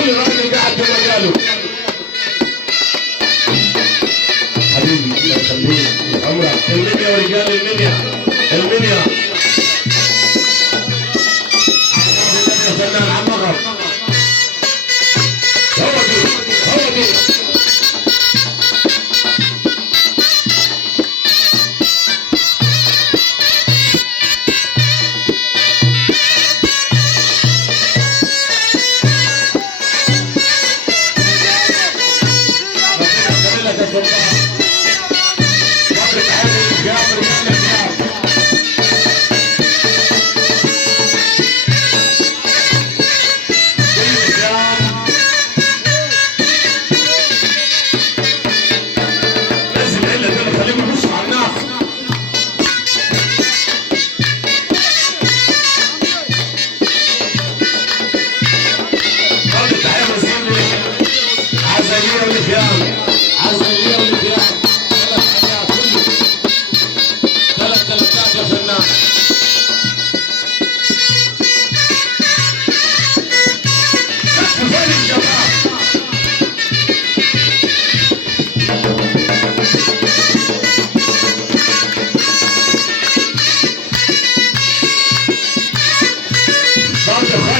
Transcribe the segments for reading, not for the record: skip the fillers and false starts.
كل راجل قاعد في مجاله. حبيبي الله يخليك عمرك. المنيا ورجال المنيا. المنيا فنان عمرك. هو دي هو دي.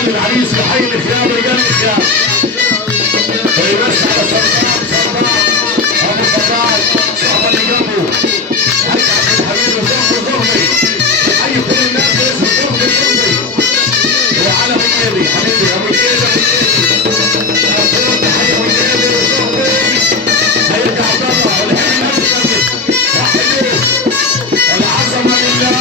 العريس يحيي الخيام رجال الخيام ويمشي على سلطان ابو سلطان صاحب اللي جنبه حي عبد الحميد وزغبي حي كل الناس باسم زغبي وعلى ابو النبي حبيبي ابو النبي حي ابو النبي وزغبي هيرجع عبد الله والهي نفسه يا حبيبي العظمه لله.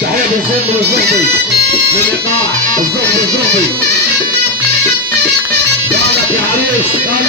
تحية بالزغبي والزغبي للإيقاع الزغبي. قالك يا عريس قالك